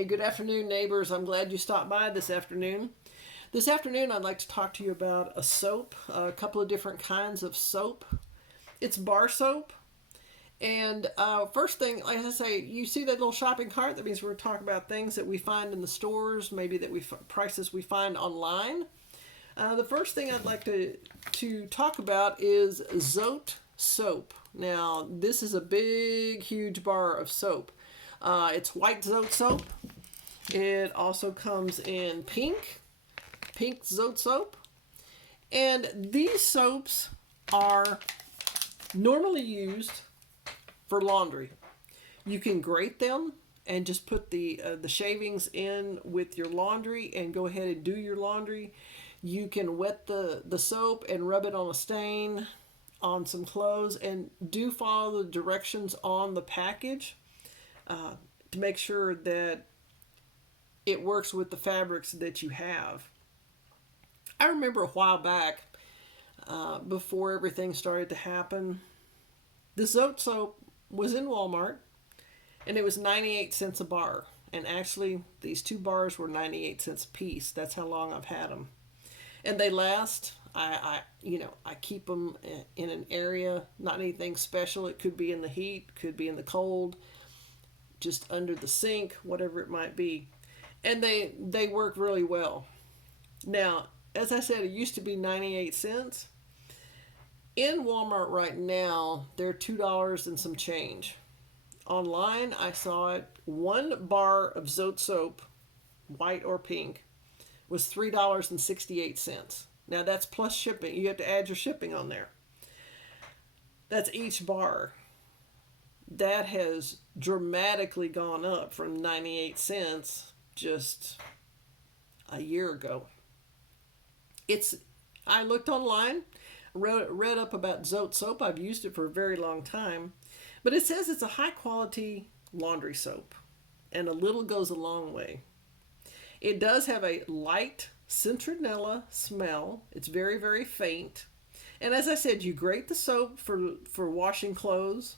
Hey, good afternoon, neighbors. I'm glad you stopped by this afternoon. This afternoon, I'd like to talk to you about a soap, a couple of different kinds of soap. It's bar soap. And first thing, like I say, you see that little shopping cart? That means we're talking about things that we find in the stores, maybe that prices we find online. The first thing I'd like to talk about is Zote Soap. Now, this is a big, huge bar of soap. It's white Zote Soap. It also comes in pink Zote Soap. And these soaps are normally used for laundry. You can grate them and just put the shavings in with your laundry and go ahead and do your laundry. You can wet the soap and rub it on a stain on some clothes, and do follow the directions on the package to make sure that it works with the fabrics that you have. I remember a while back, before everything started to happen, the Zote soap was in Walmart, and it was 98 cents a bar. And actually, these two bars were 98 cents a piece. That's how long I've had them. And they last. I keep them in an area, not anything special. It could be in the heat, could be in the cold, just under the sink, whatever it might be. And they work really well. Now, as I said, it used to be 98 cents. In Walmart right now, they're $2 and some change. Online, I saw it. One bar of Zote soap, white or pink, was $3.68. Now that's plus shipping. You have to add your shipping on there. That's each bar. That has dramatically gone up from 98 cents just a year ago. I looked online, read up about Zote soap. I've used it for a very long time. But it says it's a high quality laundry soap, and a little goes a long way. It does have a light citronella smell. It's very, very faint. And as I said, you grate the soap for washing clothes.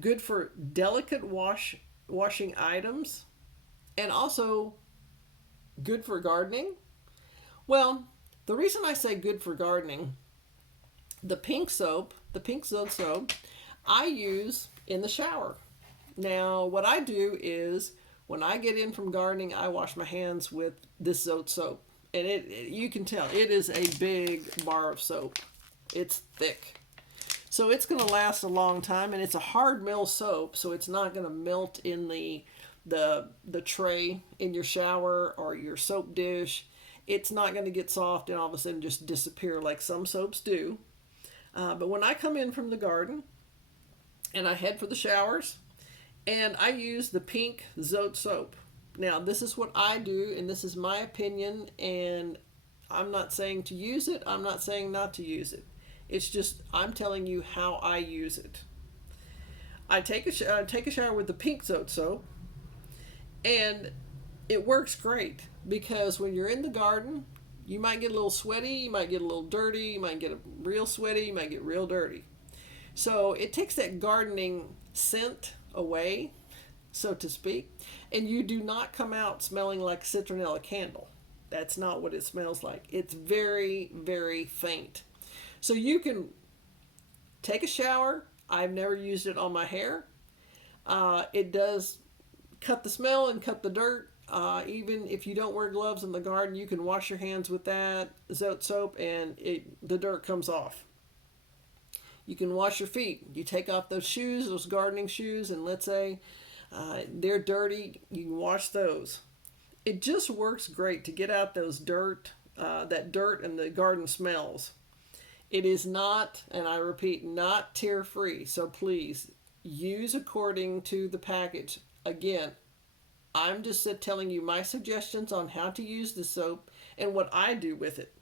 Good for delicate washing items. And also good for gardening. Well, the reason I say good for gardening, the pink Zote soap, I use in the shower. Now, what I do is, when I get in from gardening, I wash my hands with this Zote soap. And you can tell, it is a big bar of soap. It's thick. So it's going to last a long time, and it's a hard mill soap, so it's not going to melt in the tray in your shower or your soap dish. It's not going to get soft and all of a sudden just disappear like some soaps do. But when I come in from the garden and I head for the showers, and I use the pink Zote soap. Now, this is what I do, and this is my opinion, and I'm not saying to use it. I'm not saying not to use it. It's just I'm telling you how I use it. I take a shower with the pink Zote soap, and it works great because when you're in the garden, you might get a little sweaty, you might get a little dirty, you might get real sweaty, you might get real dirty. So it takes that gardening scent away, so to speak, and you do not come out smelling like a citronella candle. That's not what it smells like. It's very, very faint. So you can take a shower. I've never used it on my hair. It does cut the smell and cut the dirt. Even if you don't wear gloves in the garden, you can wash your hands with that Zote soap and the dirt comes off. You can wash your feet. You take off those shoes, those gardening shoes, and let's say they're dirty, you can wash those. It just works great to get out those that dirt and the garden smells. It is not, and I repeat, not tear-free, so please use according to the package. Again, I'm just telling you my suggestions on how to use the soap and what I do with it.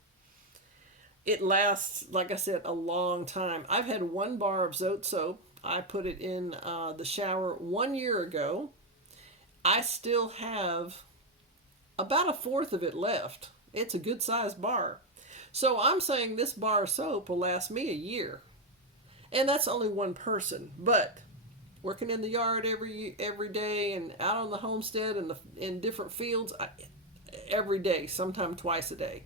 It lasts, like I said, a long time. I've had one bar of Zote soap. I put it in the shower 1 year ago. I still have about a fourth of it left. It's a good sized bar. So I'm saying this bar of soap will last me a year. And that's only one person. But working in the yard every day and out on the homestead and in different fields, every day, sometimes twice a day.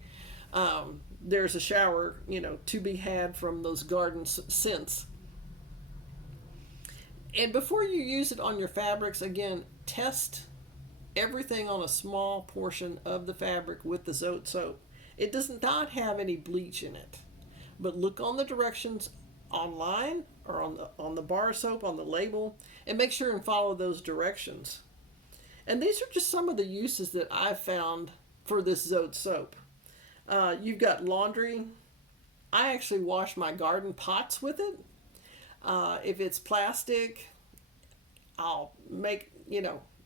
There's a shower, to be had from those garden scents. And before you use it on your fabrics, again, test everything on a small portion of the fabric with the Zote soap. It does not have any bleach in it, but look on the directions online or on the bar soap on the label, and make sure and follow those directions. And these are just some of the uses that I've found for this Zote soap. You've got laundry. I actually wash my garden pots with it. If it's plastic, I'll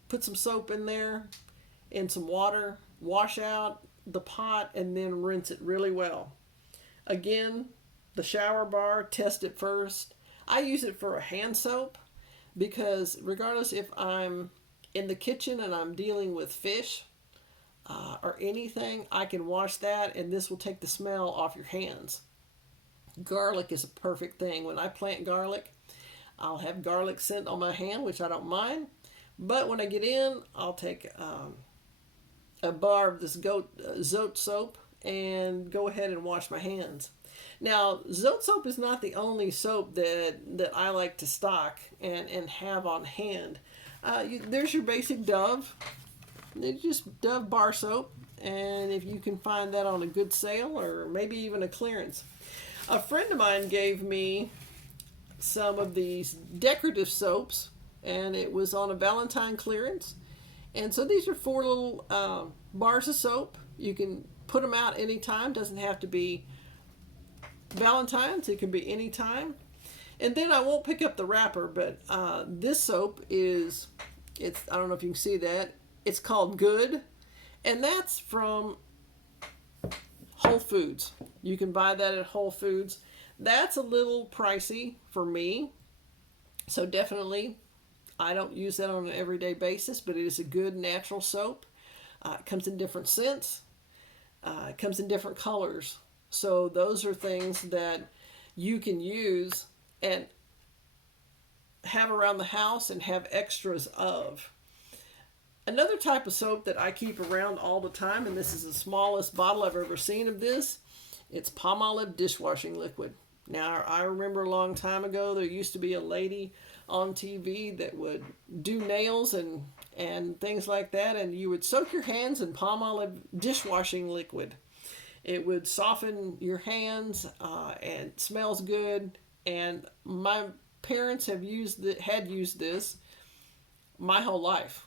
put some soap in there and some water, wash out the pot, and then rinse it really well. Again, the shower bar, test it first. I use it for a hand soap because regardless if I'm in the kitchen and I'm dealing with fish or anything, I can wash that and this will take the smell off your hands. Garlic is a perfect thing. When I plant garlic, I'll have garlic scent on my hand, which I don't mind. But when I get in, I'll take a bar of this Zote soap and go ahead and wash my hands. Now, Zote soap is not the only soap that I like to stock and have on hand. There's your basic Dove. It's just Dove bar soap. And if you can find that on a good sale or maybe even a clearance. A friend of mine gave me some of these decorative soaps, and it was on a Valentine clearance. And so these are 4 little bars of soap. You can put them out anytime. Doesn't have to be Valentine's. It can be anytime. And then I won't pick up the wrapper, but this soap it's I don't know if you can see that. It's called Good, and that's from Whole Foods. You can buy that at Whole Foods. That's a little pricey for me, so definitely I don't use that on an everyday basis, but it is a good natural soap. It comes in different scents. It comes in different colors. So those are things that you can use and have around the house and have extras of. Another type of soap that I keep around all the time, and this is the smallest bottle I've ever seen of this, it's Palmolive dishwashing liquid. Now, I remember a long time ago, there used to be a lady on TV that would do nails and things like that, and you would soak your hands in Palmolive dishwashing liquid. It would soften your hands and smells good, and my parents had used this my whole life.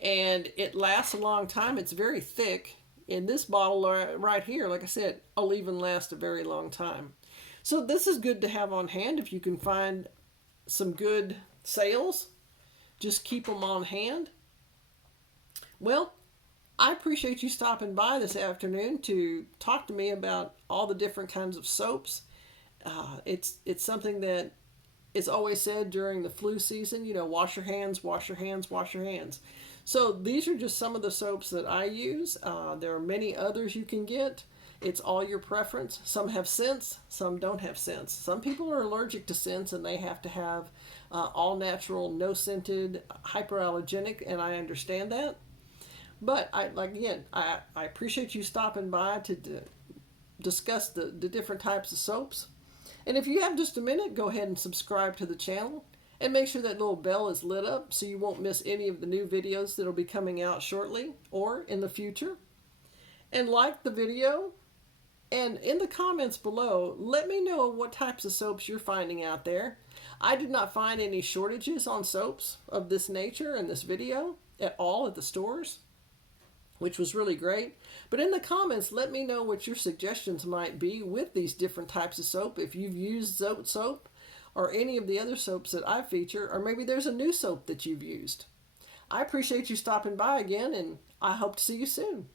And it lasts a long time. It's very thick. In this bottle right here, like I said, it'll even last a very long time. So this is good to have on hand if you can find some good sales. Just keep them on hand. Well, I appreciate you stopping by this afternoon to talk to me about all the different kinds of soaps. It's something that is always said during the flu season, wash your hands, wash your hands, wash your hands. So these are just some of the soaps that I use. There are many others you can get. It's all your preference. Some have scents, some don't have scents. Some people are allergic to scents and they have to have all natural, no scented, hyperallergenic, and I understand that. But I appreciate you stopping by to discuss the different types of soaps. And if you have just a minute, go ahead and subscribe to the channel. And make sure that little bell is lit up so you won't miss any of the new videos that will be coming out shortly or in the future. And like the video. And in the comments below, let me know what types of soaps you're finding out there. I did not find any shortages on soaps of this nature in this video at all at the stores, which was really great. But in the comments, let me know what your suggestions might be with these different types of soap. If you've used Zote soap, or any of the other soaps that I feature, or maybe there's a new soap that you've used. I appreciate you stopping by again, and I hope to see you soon.